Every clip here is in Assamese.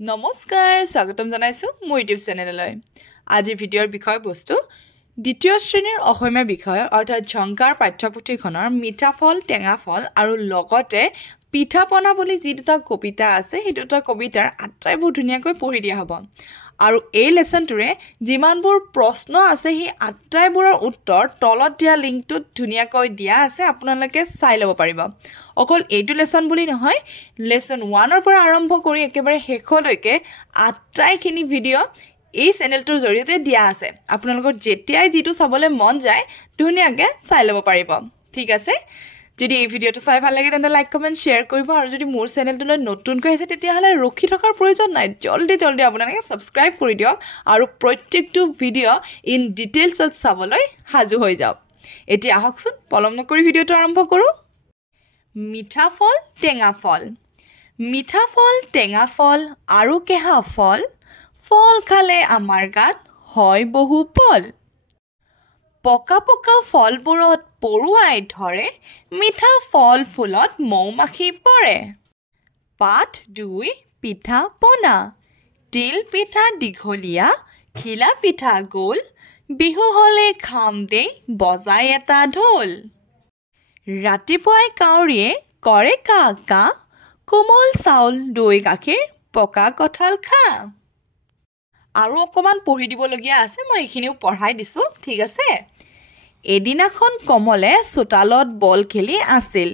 নমস্কাৰ স্বাগতম জনাইছো মোৰ ইউটিউব চেনেললৈ আজি ভিডিঅ'ৰ বিষয়বস্তু দ্বিতীয় শ্ৰেণীৰ অসমীয়া বিষয় অৰ্থাৎ ঝংকাৰ পাঠ্যপুথিখনৰ মিঠা ফল টেঙা ফল আৰু লগতে পিঠা পনা বুলি যি দুটা কবিতা আছে সেই দুটা কবিতাৰ আটাইবোৰ ধুনীয়াকৈ পঢ়ি দিয়া হ'ব আৰু এই লেসনটোৰে যিমানবোৰ প্ৰশ্ন আছে সেই আটাইবোৰৰ উত্তৰ তলত দিয়া লিংকটোত ধুনীয়াকৈ দিয়া আছে আপোনালোকে চাই ল'ব পাৰিব অকল এইটো লেসন বুলি নহয় লেসন 1 ৰ পৰা আৰম্ভ কৰি একেবাৰে শেষলৈকে আটাইখিনি ভিডিঅ' এই চেনেলটোৰ জৰিয়তে দিয়া আছে আপোনালোকৰ যেতিয়াই যিটো চাবলৈ মন যায় ধুনীয়াকৈ চাই ল'ব পাৰিব ঠিক আছে যদি এই ভিডিঅ'টো চাই ভাল লাগে তেন্তে লাইক কমেন্ট শেয়াৰ কৰিব আৰু যদি মোৰ চেনেলটোলৈ নতুনকৈ আহিছে তেতিয়াহ'লে ৰখি থকাৰ প্ৰয়োজন নাই জলদি আপোনালোকে সাবস্ক্ৰাইব কৰি দিয়ক আৰু প্ৰত্যেকটো ভিডিঅ' ইন ডিটেইলছত চাবলৈ হাজু হৈ যাওক এতিয়া আহকচোন পলম নকৰি ভিডিঅ'টো আৰম্ভ কৰোঁ মিঠা ফল টেঙা ফল টেঙা ফল আৰু কেহা ফল ফল খালে আমাৰ গাত হয় বহু পল পকা পকা ফলবোৰত পৰুৱাই ধৰে মিঠা ফল ফুলত মৌমাখি পৰে পাত 2 পিঠা পনা তিল পিঠা দীঘলীয়া খিলা পিঠা গোল বিহু হলে খাম দেই বজাই এটা ঢোল ৰাতিপুৱাই কাউৰীয়ে কৰে কা কা কোমল চাউল দৈ গাখীৰ পকা কঁঠাল খা আৰু অকমান পঢ়ি দিবলগীয়া আছে মই এইখিনিও পঢ়াই দিছো ঠিক আছে এদিনাখন কমলে চোতালত বল খেলি আছিল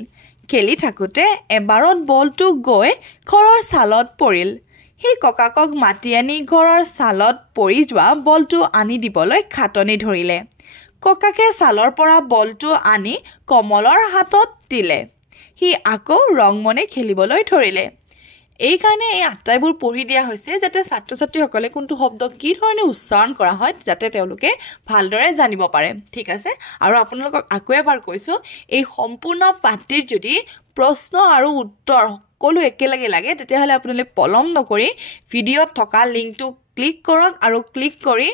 খেলি থাকোতে এবাৰত বলটো গৈ ঘৰৰ ছালত পৰিল হি ককাকক মাতি আনি ঘৰৰ ছালত পৰি যোৱা বলটো আনি দিবলৈ খাটনি ধৰিলে ককাকে ছালৰ পৰা বলটো আনি কমলৰ হাতত দিলে হি আকৌ ৰংমনে খেলিবলৈ ধৰিলে এই কাৰণে এই আটাইবোৰ পঢ়ি দিয়া হৈছে যাতে ছাত্ৰ-ছাত্ৰীসকলে কোনটো শব্দ কি ধৰণে উচ্চাৰণ কৰা হয় যাতে তেওঁলোকে ভালদৰে জানিব পাৰে ঠিক আছে আৰু আপোনালোকক আকৌ এবাৰ কৈছো এই সম্পূৰ্ণ পাঠটিৰ যদি প্ৰশ্ন আৰু উত্তৰ সকলো একেলগে লাগে তেতিয়াহ'লে আপোনালোকে পলম নকৰি ভিডিঅ'ত থকা লিংকটো ক্লিক কৰক আৰু ক্লিক কৰি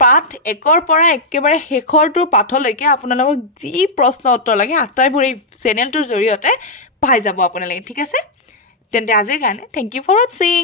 পাঠ 1ৰ পৰা একেবাৰে শেষৰটোৰ পাঠলৈকে আপোনালোকক যি প্ৰশ্ন উত্তৰ লাগে আটাইবোৰ এই চেনেলটোৰ জৰিয়তে পাই যাব আপোনালোকে ঠিক আছে তেন্তে আজিৰ কাৰণে থ্যাংক ইউ ফৰ ওয়াচিং